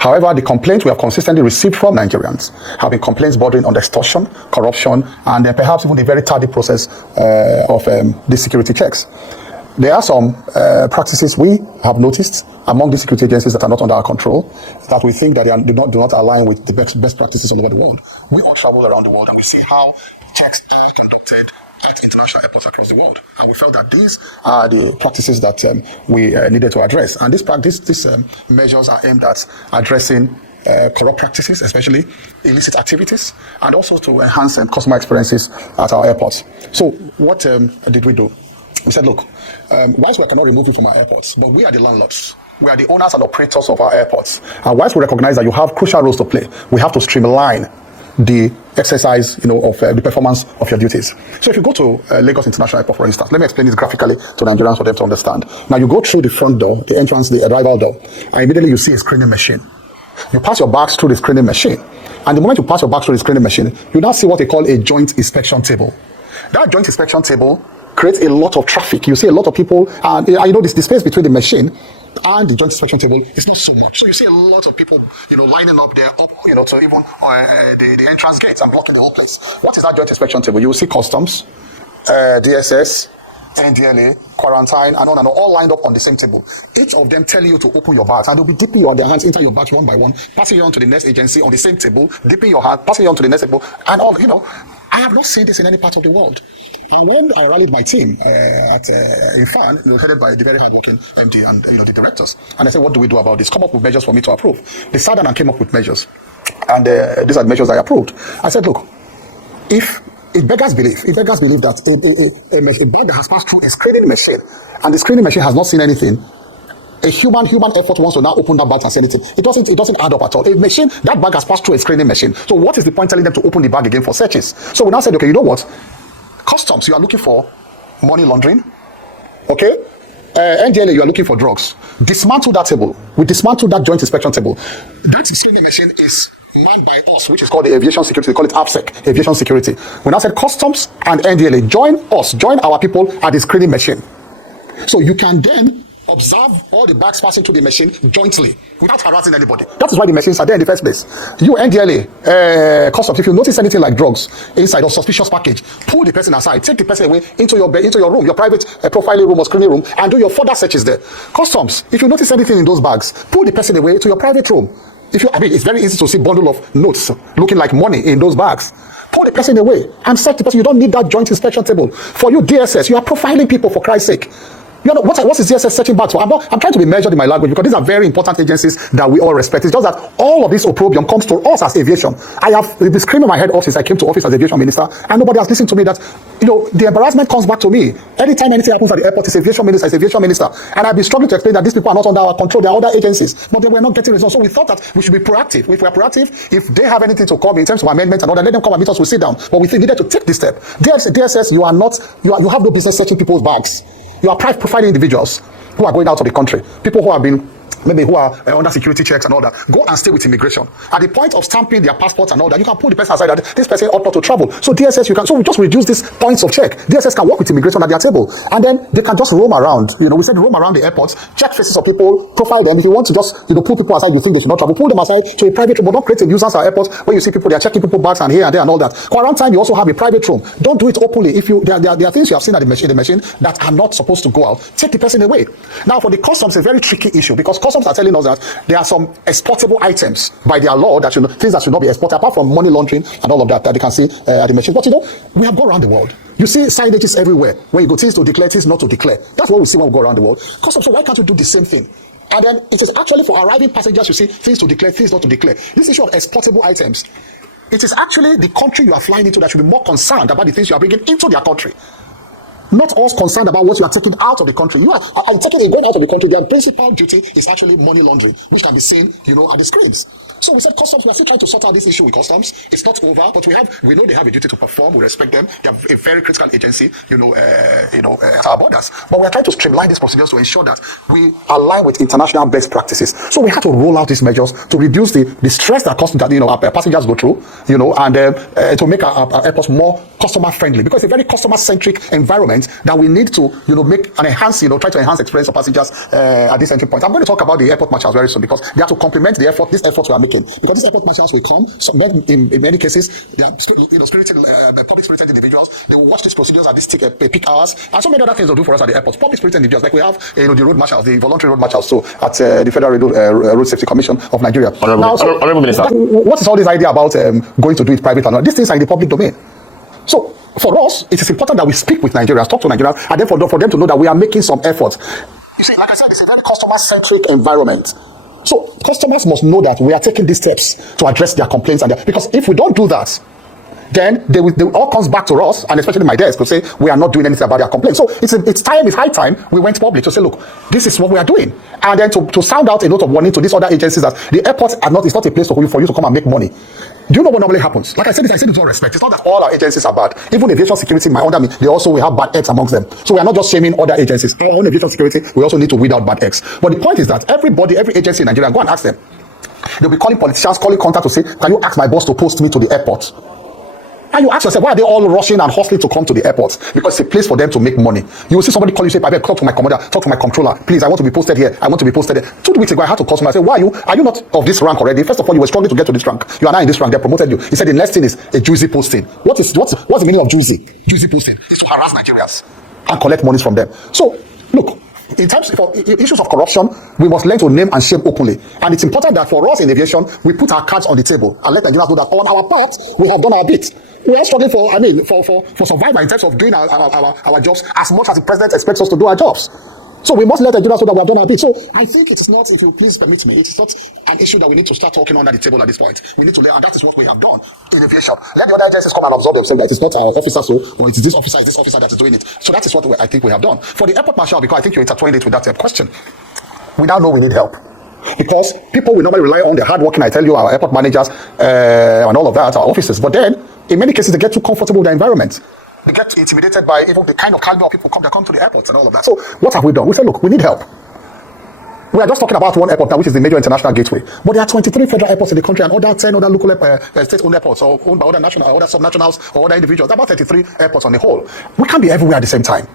However, the complaints we have consistently received from Nigerians have been complaints bordering on extortion, corruption, and perhaps even the very tardy process of the security checks. There are some practices we have noticed among the security agencies that are not under our control, that we think that they do not align with the best practices all over the world. We all travel around the world and we see how checks are conducted at international airports across the world, and we felt that these are the practices that we needed to address. And these measures are aimed at addressing corrupt practices, especially illicit activities, and also to enhance customer experiences at our airports. So what did we do? We said, look, whilst we cannot remove you from our airports, but we are the landlords. We are the owners and operators of our airports. And whilst we recognize that you have crucial roles to play, we have to streamline the exercise, of the performance of your duties. So if you go to Lagos International Airport, for instance, let me explain this graphically to Nigerians for them to understand. Now you go through the front door, the entrance, the arrival door, and immediately you see a screening machine. You pass your bags through the screening machine, and the moment you pass your bags through the screening machine, you now see what they call a joint inspection table. That joint inspection table creates a lot of traffic. You see a lot of people, and the space between the machine and the joint inspection table is not so much. So you see a lot of people, lining up there, to even the entrance gates and blocking the whole place. What is that joint inspection table? You will see customs, DSS, NDLEA, quarantine, and on and on, all lined up on the same table. Each of them telling you to open your bags, and they'll be dipping on their hands into your bags one by one, passing you on to the next agency on the same table, dipping your hand, passing you on to the next table, and all. I have not seen this in any part of the world. And when I rallied my team at Infan, headed by the very hardworking MD and the directors, and I said, what do we do about this? Come up with measures for me to approve. They sat down and came up with measures, and these are the measures I approved. I said, look, if it beggars belief that a bag that has passed through a screening machine, and the screening machine has not seen anything, a human effort wants to now open that bag and say anything. It doesn't add up at all. A machine, that bag has passed through a screening machine. So what is the point telling them to open the bag again for searches? So we now said, okay, you know what? Customs, you are looking for money laundering. Okay? NDLEA, you are looking for drugs. Dismantle that table. We dismantle that joint inspection table. That screening machine is manned by us, which is called the Aviation Security. They call it AFSEC, Aviation Security. We now said Customs and NDLEA, join our people at the screening machine. So you can then observe all the bags passing through the machine jointly without harassing anybody. That is why the machines are there in the first place. You, NDLEA, Customs, if you notice anything like drugs inside or suspicious package, pull the person aside, take the person away into your room, your private profiling room or screening room, and do your further searches there. Customs, if you notice anything in those bags, pull the person away to your private room. It's very easy to see bundle of notes looking like money in those bags. Pull the person away and search the person. You don't need that joint inspection table. For you, DSS, you are profiling people, for Christ's sake. What is DSS searching back for? I'm trying to be measured in my language because these are very important agencies that we all respect. It's just that all of this opprobrium comes to us as aviation. I have been screaming my head off since I came to office as Aviation Minister, and nobody has listened to me. That the embarrassment comes back to me anytime anything happens at the airport. It's Aviation Minister, and I've been struggling to explain that these people are not under our control. They are other agencies, but they were not getting results. So we thought that we should be proactive. If we are proactive, if they have anything to come in terms of amendments and all that, let them come and meet us. We'll sit down. But we needed to take this step. DSS, you have no business searching people's bags. You are profiling individuals who are going out of the country, people who have been who are under security checks and all that. Go and stay with immigration. At the point of stamping their passports and all that, you can pull the person aside that this person ought not to travel. So DSS, so we just reduce these points of check. DSS can work with immigration at their table, and then they can just roam around. We said roam around the airports, check faces of people, profile them. If you want to just pull people aside, you think they should not travel, pull them aside to a private room. But don't create a nuisance at airports where you see people, they are checking people bags and here and there and all that. Quarantine, you also have a private room. Don't do it openly. If there are things you have seen at the machine that are not supposed to go out, take the person away. Now for the customs, it's a very tricky issue because customs are telling us that there are some exportable items by their law things that should not be exported, apart from money laundering and all of that they can see at the machine. But we have gone around the world. You see signages everywhere where you go, things to declare, things not to declare. That's what we see when we go around the world. Customs, so why can't you do the same thing? And then it is actually for arriving passengers, you see things to declare, things not to declare. This issue of exportable items, it is actually the country you are flying into that should be more concerned about the things you are bringing into their country. Not us concerned about what you are taking out of the country. You are going out of the country. Their principal duty is actually money laundering, which can be seen, at the screens. So we said customs, we are still trying to sort out this issue with customs. It's not over, but we know they have a duty to perform. We respect them. They are a very critical agency, at our borders. But we are trying to streamline these procedures to ensure that we align with international best practices. So we had to roll out these measures to reduce the stress that our passengers go through, and to make our airports more customer friendly, because it's a very customer centric environment point that we need to, make and enhance, try to enhance experience of passengers at this entry point. I'm going to talk about the airport marshals very soon because they have to complement the effort, this effort we are making. Because these airport marshals will come, so in many cases, they are public-spirited individuals. They will watch these procedures at these peak hours, and so many other things they'll do for us at the airports. Public-spirited individuals, like we have, the road marshals, the voluntary road marshals, so at the Federal Road Safety Commission of Nigeria. Honorable Minister, what is all this idea about going to do it private or not? These things are in the public domain. So for us, it is important that we speak with Nigerians, talk to Nigerians, and then for them to know that we are making some effort. You see, like I said, it's a very customer-centric environment. So customers must know that we are taking these steps to address their complaints, because if we don't do that, then they all comes back to us, and especially my desk, to say we are not doing anything about their complaints. So it's high time we went public to say, look, this is what we are doing, and then to sound out a note of warning to these other agencies that the airports it's not a place for you to come and make money. Do you know what normally happens? Like I said with all respect, it's not that all our agencies are bad. Even aviation security, under me, we have bad eggs amongst them. So we are not just shaming other agencies. Our own aviation security, we also need to weed out bad eggs. But the point is that every agency in Nigeria, go and ask them. They'll be calling politicians, calling contact to say, can you ask my boss to post me to the airport? And you ask yourself, why are they all rushing and hustling to come to the airport? Because it's a place for them to make money. You will see somebody call you, say, I beg, talk to my commander, talk to my controller. Please, I want to be posted here. I want to be posted there. 2 weeks ago, I had to call somebody. I said, why are you not of this rank already? First of all, you were struggling to get to this rank. You are now in this rank. They promoted you. He said, the next thing is a juicy posting. What's the meaning of juicy? Juicy posting is to harass Nigerians and collect monies from them. So, look, in terms of issues of corruption, we must learn to name and shame openly. And it's important that for us in aviation, we put our cards on the table and let Nigerians know that on our part, we have done our bit. We are struggling for survival in terms of doing our jobs as much as the president expects us to do our jobs. So we must let Nigerians know that we have done our bit. So I think it is not, if you please permit me, it's not an issue that we need to start talking under the table at this point. We need to learn, and that is what we have done in aviation. Let the other agencies come and observe themselves that it is not our officer, or it is this officer that is doing it. So that is what I think we have done. For the airport marshal, because I think you intertwined it with that question, we now know we need help. Because people will normally rely on the hard working, I tell you, our airport managers and all of that, our officers. But then, in many cases, they get too comfortable with the environment. They get intimidated by even the kind of caliber of people that come to the airports and all of that. So what have we done? We said, look, we need help. We are just talking about one airport now, which is the major international gateway. But there are 23 federal airports in the country and other 10 other local state-owned airports, or owned by other national, or other subnationals, or other individuals. There are about 33 airports on the whole. We can't be everywhere at the same time.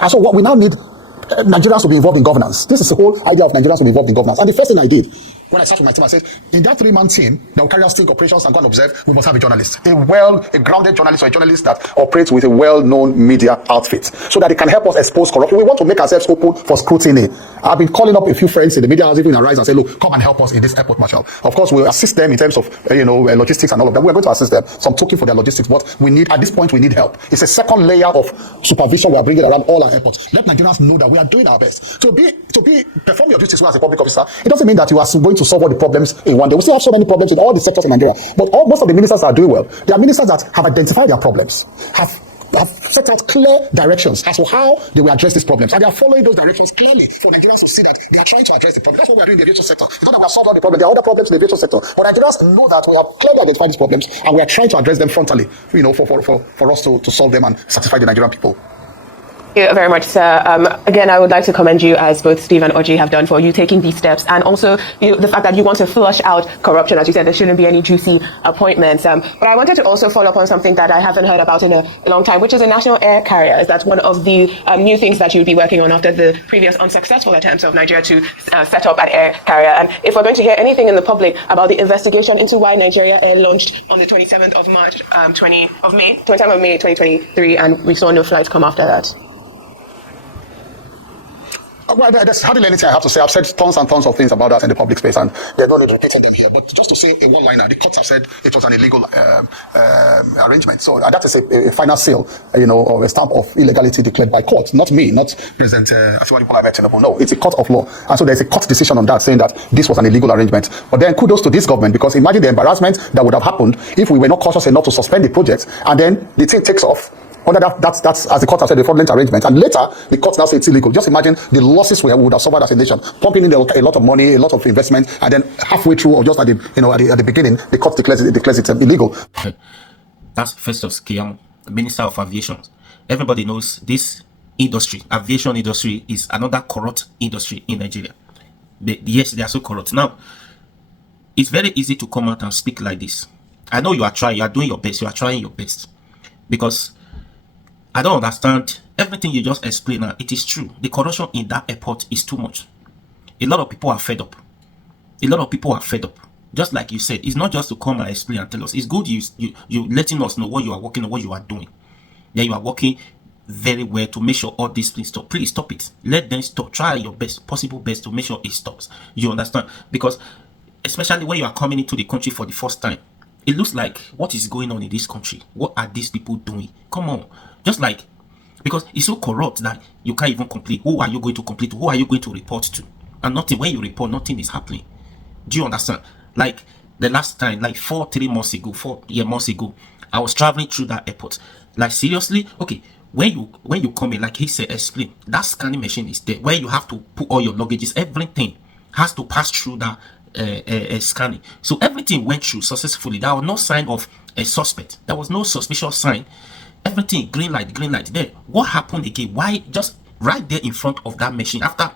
And so what we now need, Nigerians to be involved in governance. This is the whole idea of Nigerians to be involved in governance. And the first thing I did, when I sat with my team, I said, in that 3-man team that will carry out sting operations and go and observe, we must have a journalist. A grounded journalist, or a journalist that operates with a well-known media outfit, so that it can help us expose corruption. We want to make ourselves open for scrutiny. I've been calling up a few friends in the media house, even in Arise, and say, look, come and help us in this airport marshal. Of course, we'll assist them in terms of, logistics and all of that. We're going to assist them. Some token for their logistics, but at this point, we need help. It's a second layer of supervision we are bringing around all our airports. Let Nigerians know that we are doing our best. To perform your duties as a public officer, it doesn't mean that you are going to solve all the problems in one day. We still have so many problems in all the sectors in Nigeria. But most of the ministers are doing well. There are ministers that have identified their problems, have set out clear directions as to how they will address these problems. And they are following those directions clearly for Nigerians to see that they are trying to address the problem. That's what we are doing in the aviation sector. It's not that we have solved all the problems. There are other problems in the aviation sector. But Nigerians know that we have clearly identified these problems and we are trying to address them frontally, for us to solve them and satisfy the Nigerian people. Thank you very much, sir. Again, I would like to commend you, as both Steve and Oji have done, for you taking these steps, and also the fact that you want to flush out corruption. As you said, there shouldn't be any juicy appointments. But I wanted to also follow up on something that I haven't heard about in a long time, which is a national air carrier. That's one of the new things that you'll be working on after the previous unsuccessful attempts of Nigeria to set up an air carrier. And if we're going to hear anything in the public about the investigation into why Nigeria Air launched on the 27th of May 2023, and we saw no flights come after that. Well, there's hardly anything I have to say. I've said tons and tons of things about that in the public space, and there's no need to repeat them here. But just to say a one-liner, the courts have said it was an illegal arrangement. So that is a final seal, or a stamp of illegality declared by court. Not me, not President Asiwaju Bola Ahmed Tinubu. No, it's a court of law. And so there's a court decision on that saying that this was an illegal arrangement. But then kudos to this government, because imagine the embarrassment that would have happened if we were not cautious enough to suspend the project, and then the thing takes off. Under that's as the court has said, the fraudulent arrangement, and later the court now say it's illegal. Just imagine the losses we would have suffered as a nation, pumping in a lot of money, a lot of investment, and then halfway through, or just at the beginning, the court declares it illegal. That's Festus Keyamu, Minister of Aviation. Everybody knows this industry, aviation industry, is another corrupt industry in Nigeria. Yes, they are so corrupt. Now, it's very easy to come out and speak like this. I know you are trying, you are doing your best, you are trying your best, because I don't understand everything you just explained. Now, it is true. The corruption in that airport is too much. A lot of people are fed up. A lot of people are fed up. Just like you said, it's not just to come and explain and tell us. It's good you letting us know what you are working on, what you are doing. Then you are working very well to make sure all these things stop. Please stop it. Let them stop. Try your best, possible best, to make sure it stops. You understand? Because especially when you are coming into the country for the first time, it looks like, what is going on in this country? What are these people doing? Come on. Just like, because it's so corrupt that you can't even complete. Who are you going to complete to? Who are you going to report to? And nothing, when you report, nothing is happening. Do you understand? Like the last time, like 4 months ago, I was traveling through that airport. Like seriously, okay, when you come in, like he said, explain, that scanning machine is there where you have to put all your luggages, everything has to pass through that scanning. So everything went through successfully. There was no sign of a suspect. There was no suspicious sign. Everything green light there. What happened again? Why just right there in front of that machine, after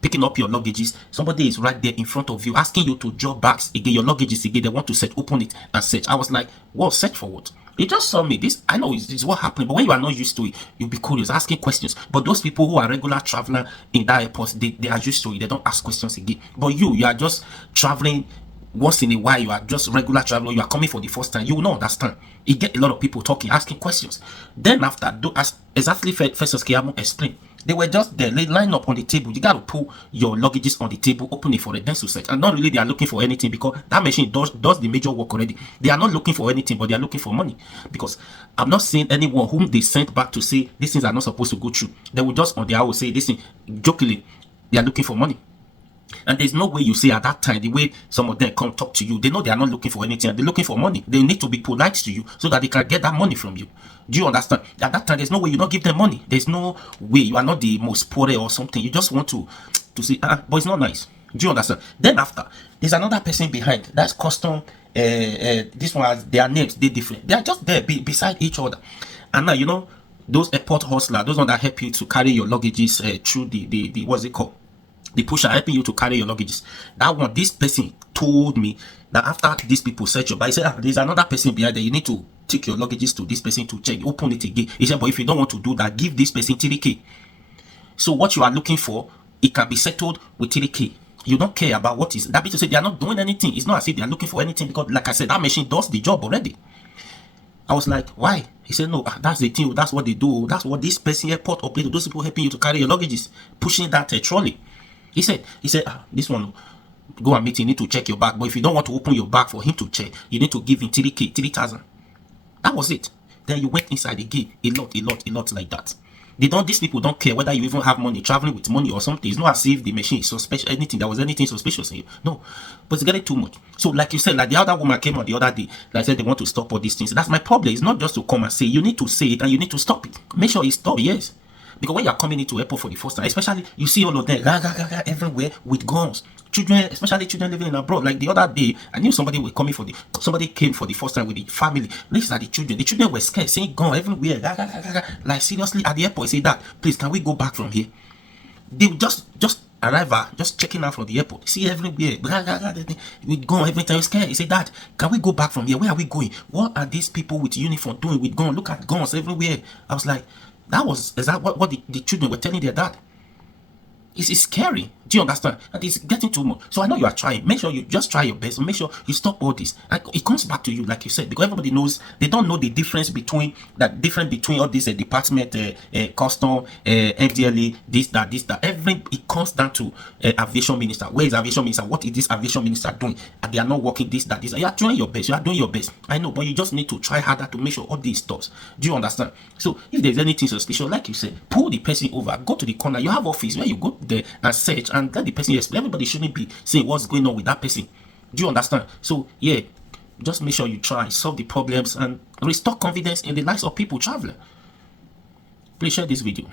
picking up your luggages, somebody is right there in front of you asking you to drop bags again, your luggages again. They want to open it and search. I was like, what, search for what? They just saw me. This, I know, is what happened, but when you are not used to it, you'll be curious, asking questions. But those people who are regular traveler in that airport, they are used to it. They don't ask questions again. But you are just traveling once in a while. You are just regular traveler. You are coming for the first time. You will not understand. You get a lot of people talking, asking questions. Then after, as exactly Festus Keyamu explained, they were just there. They line up on the table. You got to pull your luggages on the table, open it for the dance to search. And not really they are looking for anything, because that machine does the major work already. They are not looking for anything, but they are looking for money. Because I'm not seeing anyone whom they sent back to say these things are not supposed to go through. They will just on their own say this thing jokingly. They are looking for money. And there's no way you say at that time, the way some of them come talk to you, they know they are not looking for anything. They're looking for money. They need to be polite to you so that they can get that money from you. Do you understand? At that time, there's no way you don't give them money. There's no way. You are not the most poor or something. You just want to say, but it's not nice. Do you understand? Then after, there's another person behind. That's custom. This one has their names. They're different. They are just there beside each other. And now, you know, those airport hustlers, those ones that help you to carry your luggages through the what's it called? The pusher helping you to carry your luggages. That one, this person told me that after these people search your bag, he said, there's another person behind there. You need to take your luggages to this person to check, open it again. He said, but if you don't want to do that, give this person 3K. So what you are looking for, it can be settled with 3K. You don't care about what is that. To say they are not doing anything. It's not as if they are looking for anything, because like I said, that machine does the job already. I was like, why? He said, no, that's the thing. That's what they do. That's what this person, airport operator, those people helping you to carry your luggages, pushing that trolley. He said, this one, go and meet him, you need to check your bag. But if you don't want to open your bag for him to check, you need to give him 3K, 3,000. That was it. Then you went inside again, a lot like that. These people don't care whether you even have money, traveling with money or something. It's not as if the machine is suspicious, there was anything suspicious in you. No, but it's getting too much. So like you said, like the other woman came on the other day, like said they want to stop all these things. That's my problem. It's not just to come and say, you need to say it and you need to stop it. Make sure it stops, yes. Because when you're coming into airport for the first time, especially, you see all of them everywhere with guns. Children, especially children living in abroad. Like the other day, I knew somebody came for the first time with the family. These are the children. The children were scared, saying gun everywhere. Like seriously, at the airport, say that, please, can we go back from here? They just arrive, just checking out from the airport. See everywhere, with gun every time. You're scared. You say, Dad, can we go back from here? Where are we going? What are these people with uniform doing with gun? Look at guns everywhere. I was like, is that what the children were telling their dad? It's scary. Do you understand? And it's getting too much. So I know you are trying. Make sure you just try your best. Make sure you stop all this. And it comes back to you, like you said, because everybody knows. They don't know the difference between all these department, custom, NDLEA, this, that. It comes down to Aviation Minister. Where is Aviation Minister? What is this Aviation Minister doing? And they are not working this, that. You are trying your best. You are doing your best. I know, but you just need to try harder to make sure all this stops. Do you understand? So if there's anything suspicious, like you said, pull the person over. Go to the corner. You have office where you go there and search and let the person explain. Everybody shouldn't be saying what's going on with that person. Do you understand? So yeah, just make sure you try solve the problems and restore confidence in the lives of people traveling. Please share this video.